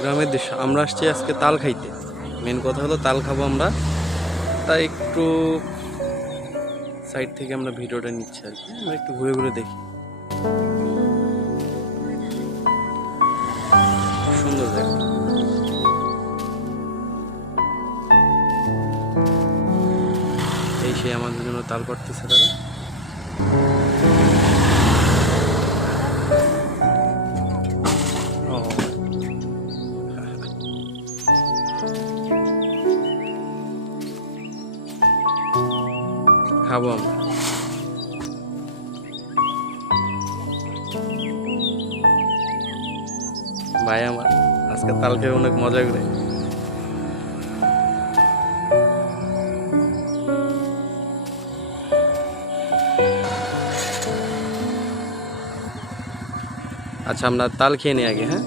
গ্রামের দৃশ্য। আমরা আসছি আজকে তাল খাইতে। মেন কথা হলো তাল খাবো আমরা, তাই একটু সাইড থেকে আমরা ভিডিওটা নিচ্ছি আর কি। আমরা একটু ঘুরে ঘুরে দেখি, সুন্দর জায়গা। এই সে আমাদের জন্য তাল পাড়তেছে তারা। ও, খাবো আমরা। ভাই আমার আজকে তাল খেয়ে অনেক মজা করে। আচ্ছা আমরা তাল খেয়ে নিই আগে, হ্যাঁ।